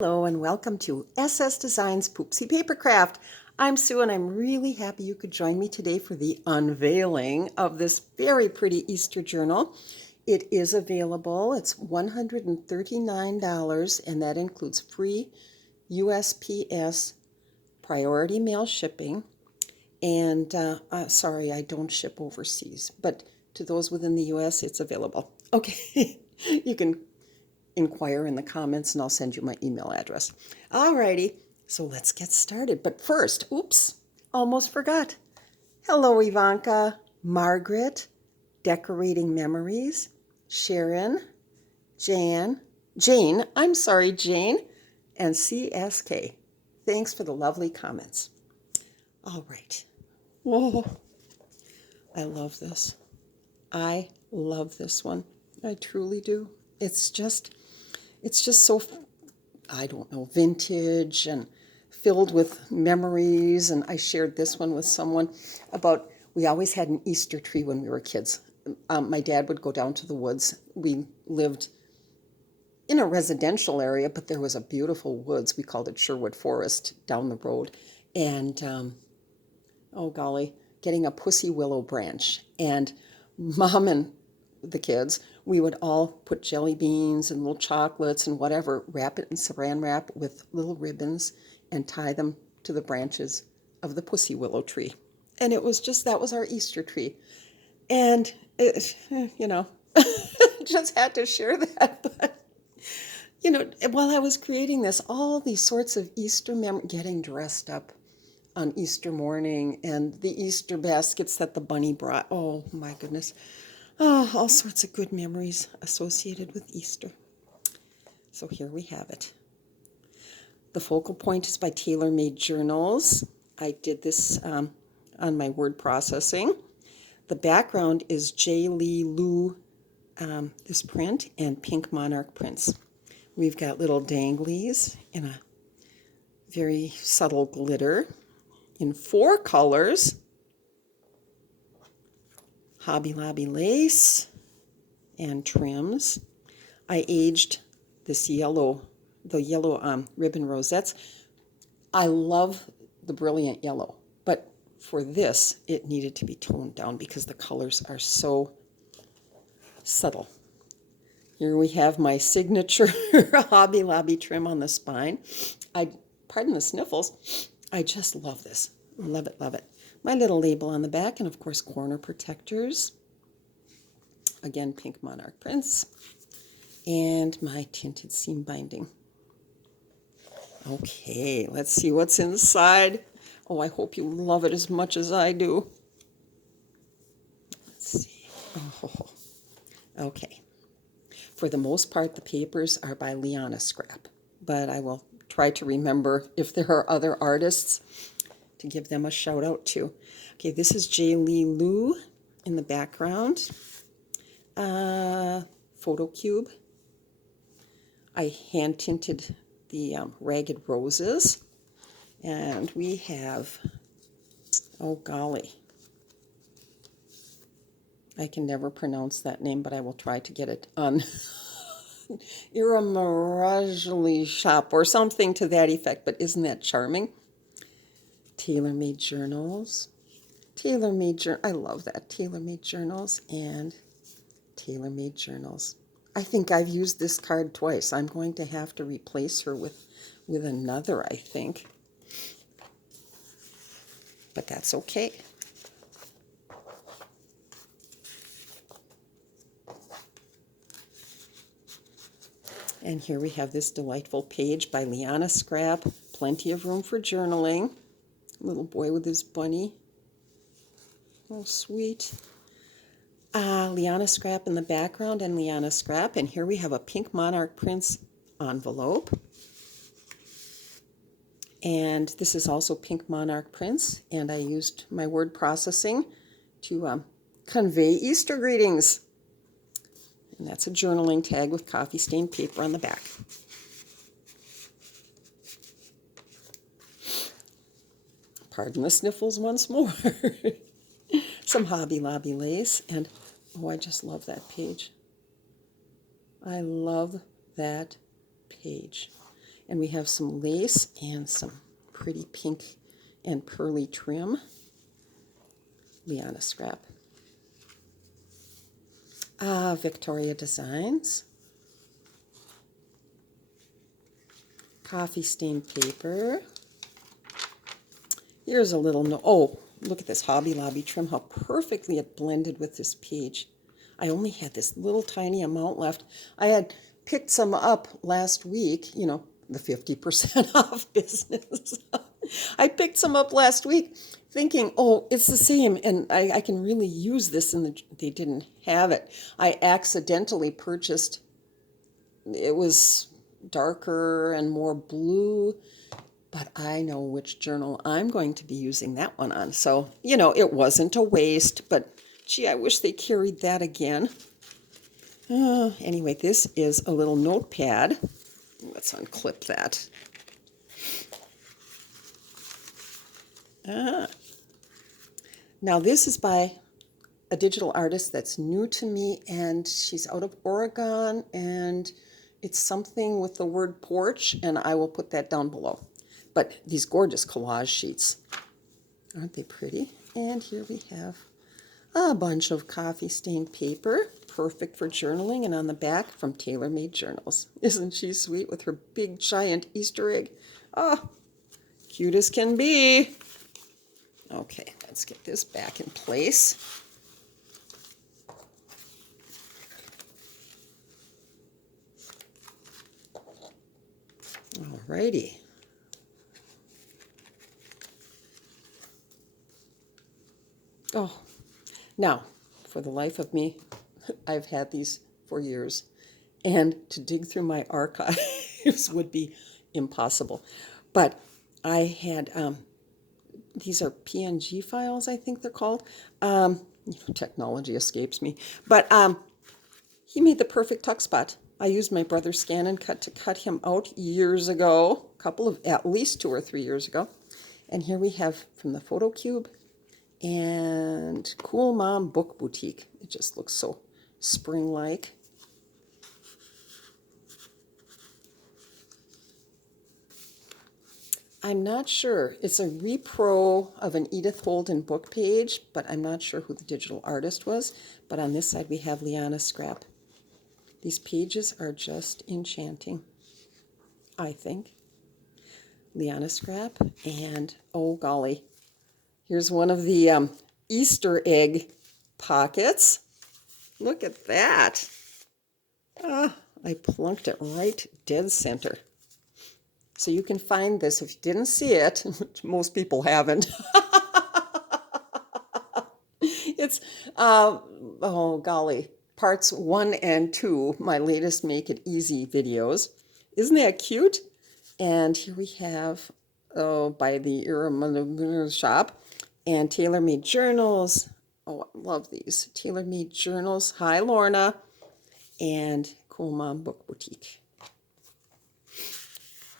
Hello and welcome to SS Designs Poopsie Papercraft. I'm Sue and I'm really happy you could join me today for the unveiling of this very pretty Easter journal. It is available. It's $139 and that includes free USPS priority mail shipping. And sorry, I don't ship overseas, but to those within the US, it's available. Okay, you can inquire in the comments and I'll send you my email address. Alrighty, so let's get started. But first, oops, almost forgot. Hello, Ivanka, Margaret, Decorating Memories, Sharon, Jane, I'm sorry, Jane, and CSK. Thanks for the lovely comments. All right. Whoa, I love this. I love this one. I truly do. It's just so, I don't know, vintage and filled with memories. And I shared this one with someone about, we always had an Easter tree when we were kids. My dad would go down to the woods. We lived in a residential area, but there was a beautiful woods. We called it Sherwood Forest down the road. And, oh golly, getting a pussy willow branch. And Mom and the kids, we would all put jelly beans and little chocolates and whatever, wrap it in saran wrap with little ribbons and tie them to the branches of the pussy willow tree. And it was just, that was our Easter tree. And it, just had to share that. But, while I was creating this, all these sorts of Easter getting dressed up on Easter morning and the Easter baskets that the bunny brought. Oh my goodness. Oh, all sorts of good memories associated with Easter. So here we have it. The focal point is by TaylorMadeJournals. I did this on my word processing. The background is JLeeLoo, this print, and PinkMonarchPrints. We've got little danglies in a very subtle glitter in 4 colors. Hobby Lobby lace and trims. I aged this the yellow ribbon rosettes. I love the brilliant yellow, but for this, it needed to be toned down because the colors are so subtle. Here we have my signature Hobby Lobby trim on the spine. Pardon the sniffles. I just love this. Love it, love it. My little label on the back, and of course corner protectors. Again, PinkMonarchPrints. And my tinted seam binding. Okay, let's see what's inside. Oh, I hope you love it as much as I do. Let's see. Oh, okay. For the most part, the papers are by LianaScrap, but I will try to remember if there are other artists to give them a shout out to. Okay, this is JLeeLoo in the background. PhotoCube. I hand tinted the Ragged Roses. And we have, oh golly, I can never pronounce that name, but I will try to get it on IralamijaShop or something to that effect, but isn't that charming? TaylorMadeJournals. I love that. TaylorMadeJournals and TaylorMadeJournals. I think I've used this card twice. I'm going to have to replace her with another, I think. But that's okay. And here we have this delightful page by LianaScrap. Plenty of room for journaling. Little boy with his bunny. Oh, sweet. LianaScrap in the background and LianaScrap. And here we have a PinkMonarchPrints envelope. And this is also PinkMonarchPrints. And I used my word processing to convey Easter greetings. And that's a journaling tag with coffee stained paper on the back. Pardon the sniffles once more. Some Hobby Lobby lace, and oh, I just love that page. I love that page. And we have some lace and some pretty pink and pearly trim. LianaScrap. VectoriaDesigns. Coffee stained paper. Here's a little oh, look at this Hobby Lobby trim, how perfectly it blended with this page. I only had this little tiny amount left. I had picked some up last week, you know, the 50% off business. I picked some up last week thinking, oh, it's the same, and I can really use this, and they didn't have it. I accidentally purchased, it was darker and more blue, but I know which journal I'm going to be using that one on. So, you know, it wasn't a waste, but gee, I wish they carried that again. Anyway, this is a little notepad. Let's unclip that. Now this is by a digital artist that's new to me, and she's out of Oregon, and it's something with the word porch, and I will put that down below. But these gorgeous collage sheets, aren't they pretty? And here we have a bunch of coffee stained paper, perfect for journaling, and on the back from TaylorMadeJournals. Isn't she sweet with her big giant Easter egg? Oh, cute as can be. Okay, let's get this back in place. Alrighty. Oh, now, for the life of me, I've had these for years, and to dig through my archives would be impossible. But I had, these are PNG files, I think they're called. Technology escapes me. But he made the perfect tuck spot. I used my brother's Scan and Cut to cut him out years ago, at least 2 or 3 years ago. And here we have from the PhotoCube and CoolMomBookBoutique. It just looks so spring-like. I'm not sure. It's a repro of an Edith Holden book page, but I'm not sure who the digital artist was. But on this side we have LianaScrap. These pages are just enchanting, I think. LianaScrap, and oh golly, here's one of the Easter egg pockets. Look at that. I plunked it right dead center. So you can find this if you didn't see it, which most people haven't. It's, oh golly, parts 1 and 2, my latest Make It Easy videos. Isn't that cute? And here we have, by the IralamijaShop, and TaylorMadeJournals. Oh, I love these. TaylorMadeJournals. Hi, Lorna. And CoolMomBookBoutique.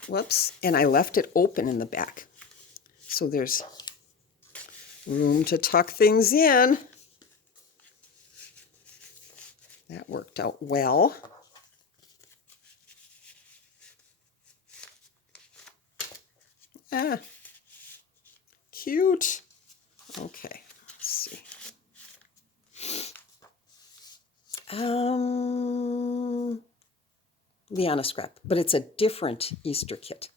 Whoops. And I left it open in the back. So there's room to tuck things in. That worked out well. Cute. Okay, let's see. LianaScrap, but it's a different Easter kit.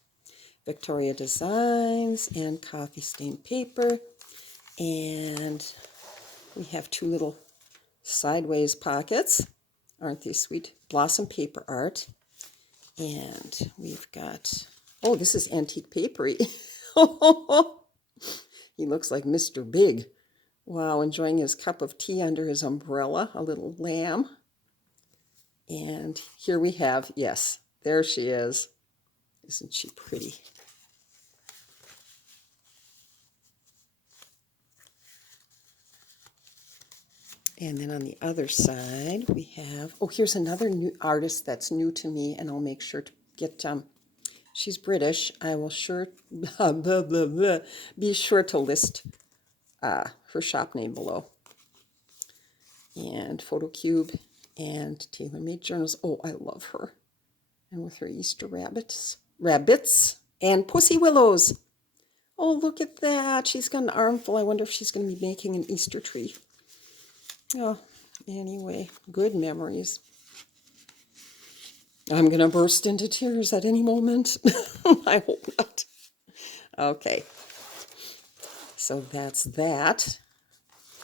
VectoriaDesigns and coffee stained paper. And we have 2 little sideways pockets. Aren't they sweet? BlossomPaperArt. And we've got, oh, this is AntiquePaperie. He looks like Mr. Big. Wow, enjoying his cup of tea under his umbrella, a little lamb. And here we have, yes, there she is. Isn't she pretty? And then on the other side, we have, oh, here's another new artist that's new to me, and I'll make sure to get, she's British. I will be sure to list her shop name below. And PhotoCube and TaylorMadeJournals. Oh, I love her. And with her Easter rabbits. Rabbits, and Pussy Willows. Oh, look at that. She's got an armful. I wonder if she's going to be making an Easter tree. Oh, anyway, good memories. I'm going to burst into tears at any moment. I hope not. Okay, so that's that.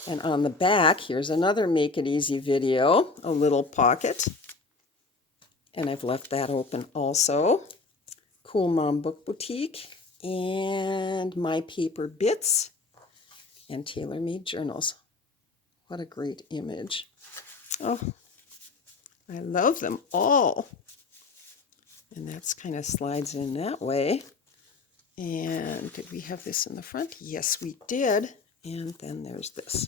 And on the back, here's another Make It Easy video, a little pocket. And I've left that open also. CoolMomBookBoutique and MyPaperBits and TaylorMadeJournals. What a great image. Oh, I love them all. And that's kind of slides in that way. And did we have this in the front? Yes, we did. And then there's this.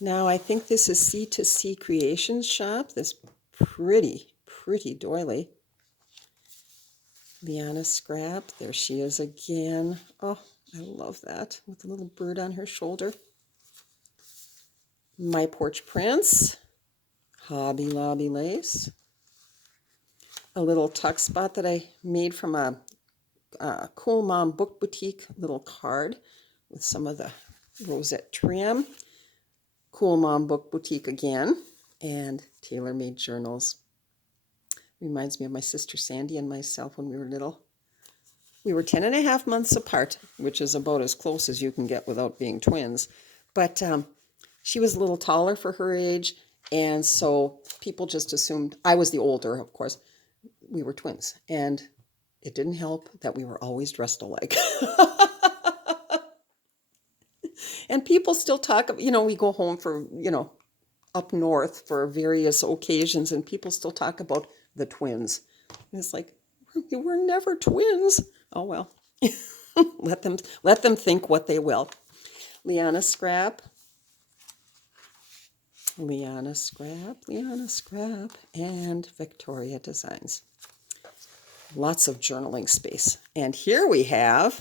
Now I think this is C2C Creations Shop. This pretty doily. LianaScrap. There she is again. Oh, I love that. With a little bird on her shoulder. MyPorchPrints. Hobby Lobby lace. A little tuck spot that I made from a Cool Mom Book Boutique little card with some of the rosette trim. Cool Mom Book Boutique again, and TaylorMadeJournals. Reminds me of my sister Sandy and myself when we were little. We were 10.5 months apart, which is about as close as you can get without being twins. But she was a little taller for her age, and so people just assumed, I was the older, of course, we were twins. And it didn't help that we were always dressed alike. And people still talk, we go home for, up north for various occasions, and people still talk about the twins. And it's like, we were never twins. Oh, well, let them think what they will. LianaScrap, and VectoriaDesigns. Lots of journaling space. And here we have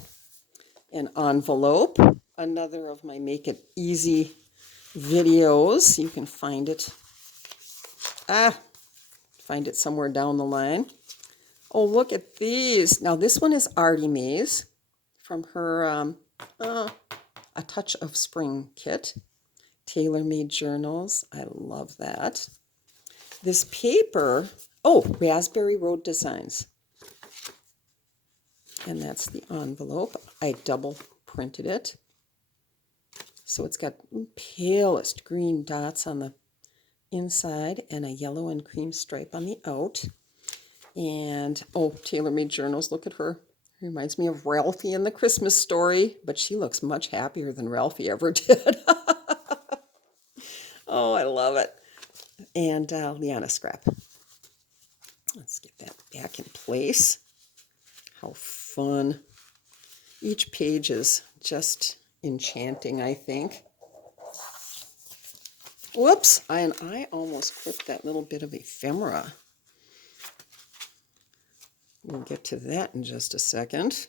an envelope, another of my Make It Easy videos. You can find it. Find it somewhere down the line. Oh, look at these. Now, this one is Artymaze from her A Touch of Spring kit. TaylorMadeJournals. I love that. This paper, RaspberryRoadDesigns. And that's the envelope. I double printed it. So it's got palest green dots on the inside and a yellow and cream stripe on the out. And, TaylorMadeJournals, look at her. Reminds me of Ralphie in the Christmas Story, but she looks much happier than Ralphie ever did. Oh, I love it. And LianaScrap. Let's get that back in place. How fun. Each page is just enchanting, I think. Whoops, and I almost clipped that little bit of ephemera. We'll get to that in just a second.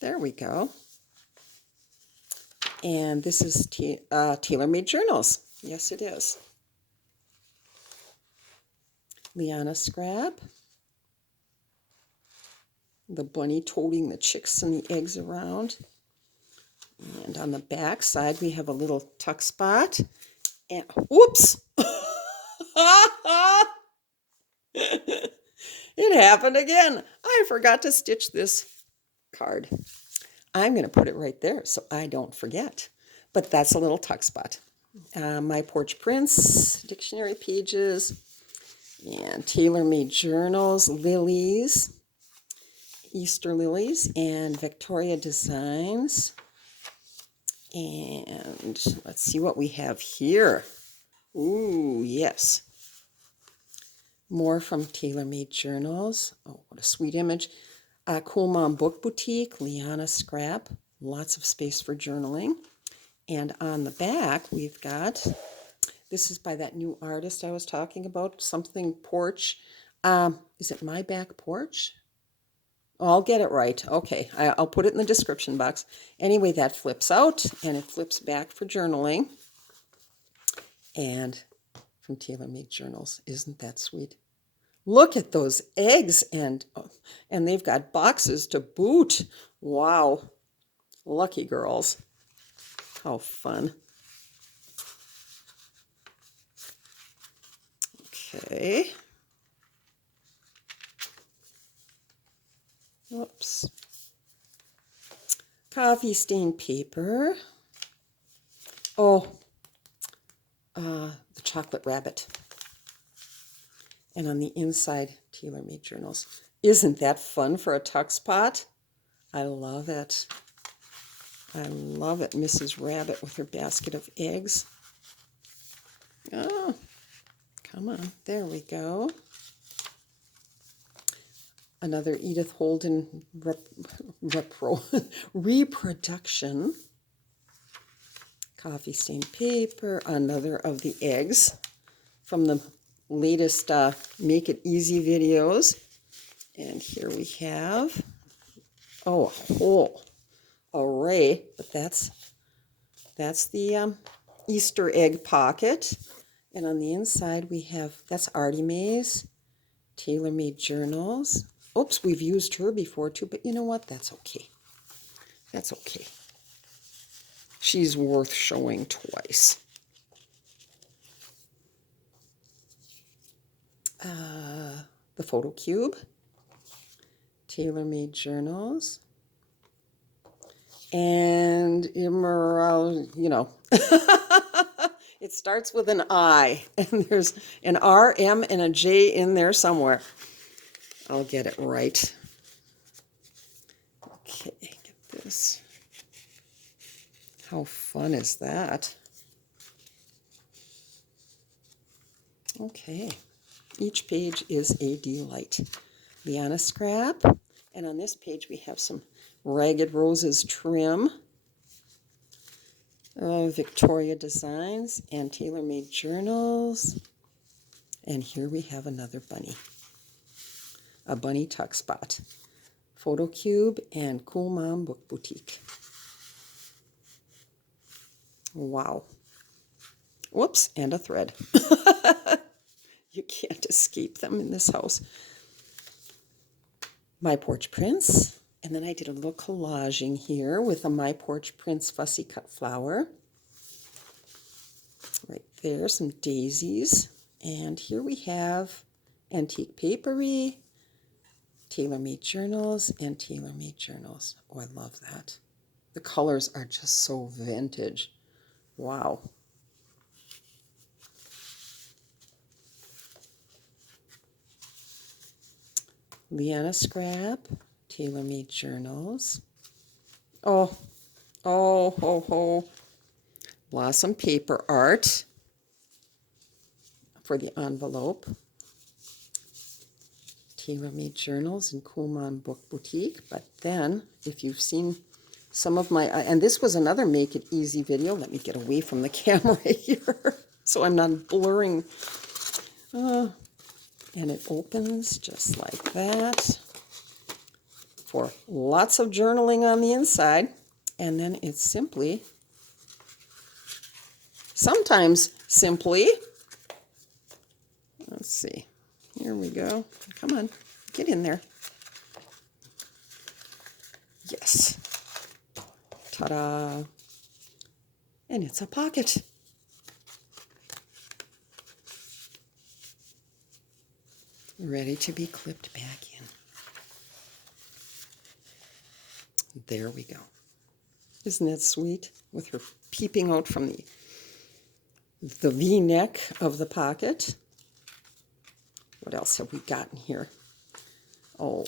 There we go. And this is TaylorMadeJournals. Yes, it is. LianaScrap. The bunny toting the chicks and the eggs around. And on the back side, we have a little tuck spot. And whoops! It happened again. I forgot to stitch this card. I'm going to put it right there so I don't forget. But that's a little tuck spot. MyPorchPrints, dictionary pages, and TaylorMadeJournals, lilies, Easter lilies, and VectoriaDesigns. And let's see what we have here. Ooh, yes. More from TaylorMadeJournals. Oh, what a sweet image. Cool Mom Book Boutique, LianaScrap. Lots of space for journaling. And on the back, we've got, this is by that new artist I was talking about, something porch. Is it My Back Porch? Oh, I'll get it right. Okay, I'll put it in the description box. Anyway, that flips out, and it flips back for journaling. And from TaylorMadeJournals. Isn't that sweet? Look at those eggs, and they've got boxes to boot. Wow. Lucky girls. How fun. Okay. Whoops. Coffee stained paper. Oh, the chocolate rabbit. And on the inside, TaylorMadeJournals. Isn't that fun for a tuck spot? I love it. I love it. Mrs. Rabbit with her basket of eggs. Oh, come on. There we go. Another Edith Holden reproduction. Coffee stained paper. Another of the eggs from the latest Make It Easy videos. And here we have, oh, a whole array, but that's the Easter egg pocket. And on the inside we have, that's Artymaze, TaylorMadeJournals. Oops, we've used her before too, but you know what? That's okay. That's okay. She's worth showing twice. ThePhotoCube, TaylorMadeJournals, and you know, it starts with an I, and there's an R, M, and a J in there somewhere. I'll get it right. Okay, get this. How fun is that? Okay. Each page is a delight. LianaScrap, and on this page we have some Ragged Roses trim, VectoriaDesigns, and TaylorMadeJournals. And here we have another bunny, a bunny tuck spot, PhotoCube and CoolMomBookBoutique. Wow. Whoops, and a thread. You can't escape them in this house. MyPorchPrints, and then I did a little collaging here with a MyPorchPrints fussy cut flower. Right there, some daisies. And here we have AntiquePaperie, TaylorMadeJournals, and TaylorMadeJournals. Oh, I love that. The colors are just so vintage. Wow. LianaScrap, TaylorMadeJournals. Oh, oh, ho, ho. BlossomPaperArt for the envelope. TaylorMadeJournals and CoolMomBookBoutique. But then, if you've seen some of my, and this was another Make It Easy video. Let me get away from the camera here so I'm not blurring. And it opens just like that for lots of journaling on the inside. And then it's simply, sometimes simply, let's see, here we go. Come on, get in there. Yes. Ta-da. And it's a pocket. Ready to be clipped back in. There we go. Isn't that sweet? With her peeping out from the V-neck of the pocket. What else have we gotten here? Oh,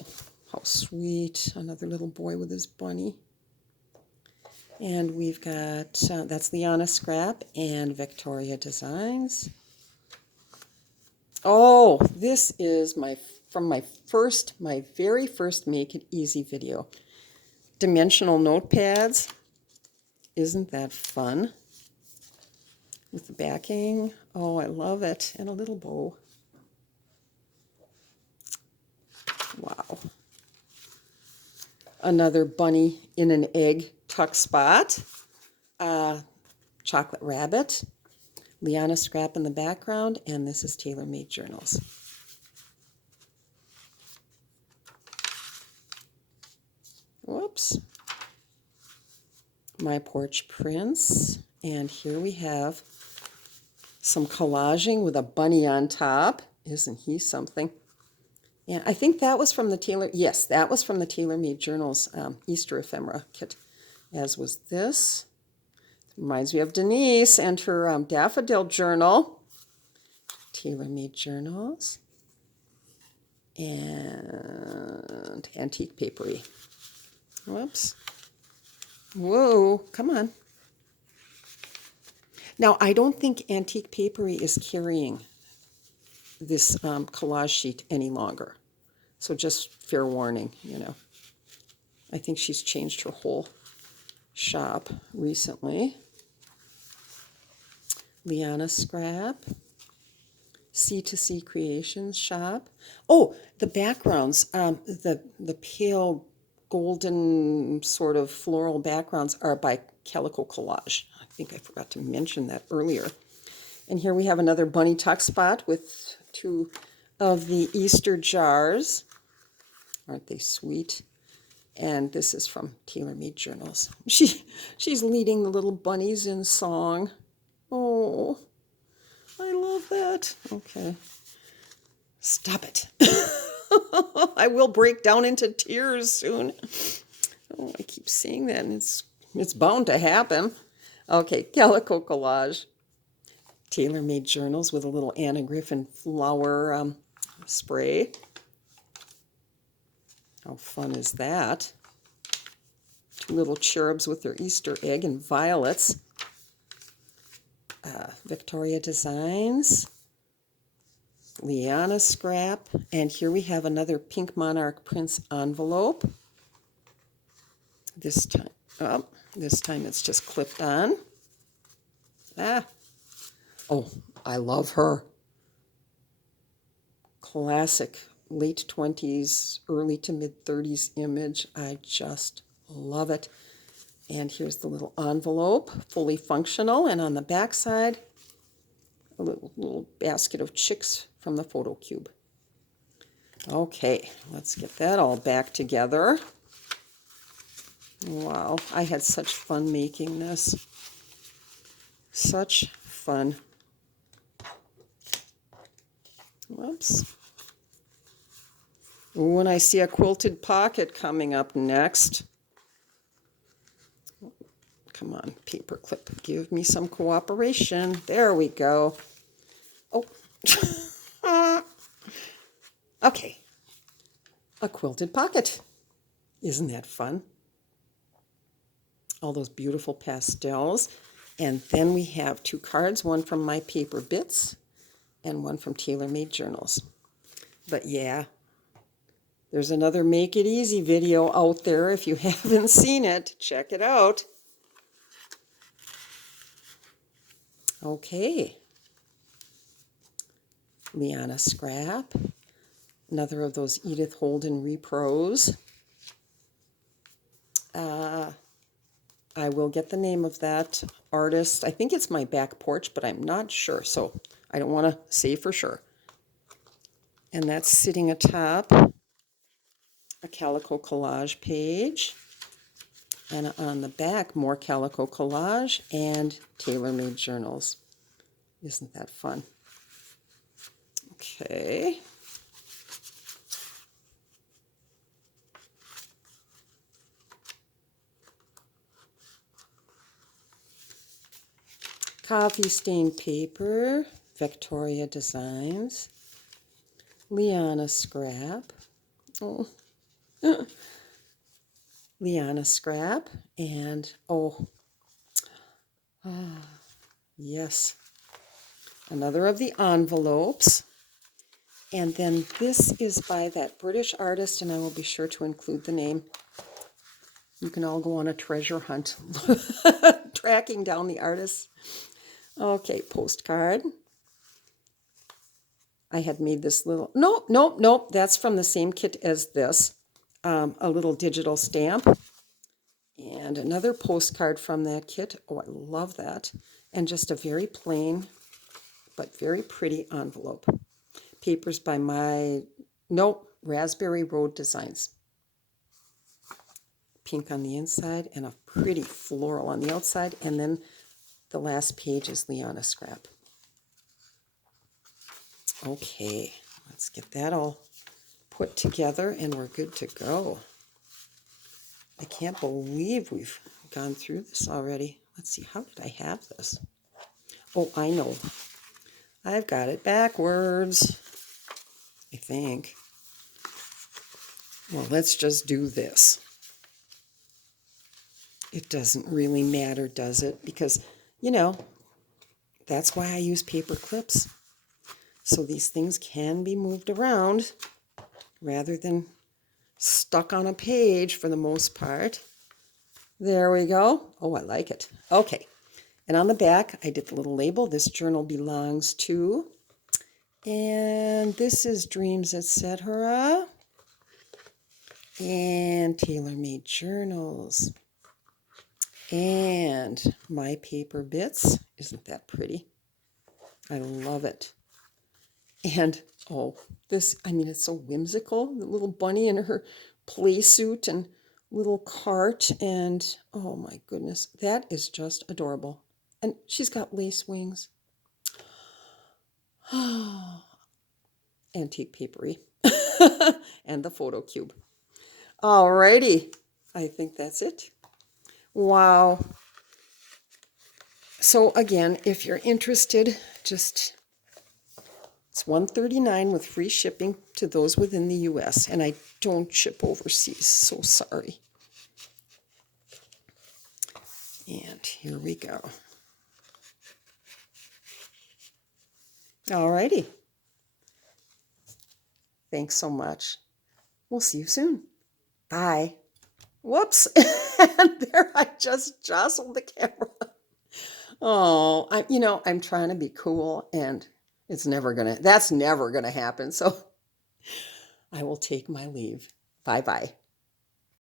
how sweet. Another little boy with his bunny. And we've got, that's LianaScrap and VectoriaDesigns. Oh, this is my very first Make It Easy video. Dimensional notepads. Isn't that fun? With the backing. Oh, I love it. And a little bow. Wow. Another bunny in an egg tuck spot. ChocolateRabbit. LianaScrap in the background, and this is TaylorMadeJournals. Whoops. MyPorchPrints, and here we have some collaging with a bunny on top. Isn't he something? And I think that was from the yes, that was from the TaylorMadeJournals Easter ephemera kit, as was this. Reminds me of Denise and her daffodil journal. TaylorMadeJournals and AntiquePaperie. Whoops. Whoa, come on. Now, I don't think AntiquePaperie is carrying this collage sheet any longer. So just fair warning, you know. I think she's changed her whole shop recently. LianaScrap, C2C Creations shop. Oh, the backgrounds, the pale golden sort of floral backgrounds are by CalicoCollage. I think I forgot to mention that earlier. And here we have another bunny tuck spot with two of the Easter jars. Aren't they sweet? And this is from TaylorMadeJournals. She's leading the little bunnies in song. Oh, I love that. Okay. Stop it. I will break down into tears soon. Oh, I keep saying that, and it's bound to happen. Okay, CalicoCollage. TaylorMadeJournals with a little Anna Griffin flower spray. How fun is that? Two little cherubs with their Easter egg and violets. VectoriaDesigns. LianaScrap. And here we have another PinkMonarchPrints envelope. This time it's just clipped on. Oh, I love her. Classic late 20s, early to mid 30s image. I just love it. And here's the little envelope, fully functional. And on the back side, a little basket of chicks from the PhotoCube. Okay, let's get that all back together. Wow, I had such fun making this. Such fun. Whoops. Ooh, and I see a quilted pocket coming up next. Come on, paperclip, give me some cooperation. There we go. Oh. Okay. A quilted pocket. Isn't that fun? All those beautiful pastels. And then we have two cards, one from MyPaperBits and one from TaylorMadeJournals. But yeah, there's another Make It Easy video out there. If you haven't seen it, check it out. Okay. LianaScrap. Another of those Edith Holden repros. I will get the name of that artist. I think it's My Back Porch, but I'm not sure, so I don't want to say for sure. And that's sitting atop a CalicoCollage page. And on the back, more CalicoCollage and TaylorMadeJournals. Isn't that fun? Okay. Coffee stained paper, VectoriaDesigns, LianaScrap, oh, LianaScrap, and yes, another of the envelopes. And then this is by that British artist, and I will be sure to include the name. You can all go on a treasure hunt, tracking down the artists. Okay, postcard. I had made this little, nope, that's from the same kit as this. A little digital stamp. And another postcard from that kit. Oh, I love that. And just a very plain but very pretty envelope. Papers by RaspberryRoadDesigns. Pink on the inside and a pretty floral on the outside. And then the last page is LianaScrap. Okay, let's get that all put together and we're good to go. I can't believe we've gone through this already. Let's see, how did I have this? Oh, I know. I've got it backwards, I think. Well, let's just do this. It doesn't really matter, does it? Because, you know, that's why I use paper clips. So these things can be moved around rather than stuck on a page for the most part. There we go. Oh, I like it. Okay. And on the back, I did the little label. This journal belongs to, and this is Dreams, etc. And TaylorMadeJournals. And MyPaperBits. Isn't that pretty? I love it. And, oh, this, I mean, it's so whimsical. The little bunny in her play suit and little cart. And, oh, my goodness, that is just adorable. And she's got lace wings. AntiquePaperie. And the PhotoCube. Alrighty. I think that's it. Wow. So, again, if you're interested, just... It's $139 with free shipping to those within the U.S. And I don't ship overseas, so sorry. And here we go. Alrighty. Thanks so much. We'll see you soon. Bye. Whoops. And there I just jostled the camera. Oh, I'm trying to be cool and that's never gonna happen. So I will take my leave. Bye-bye.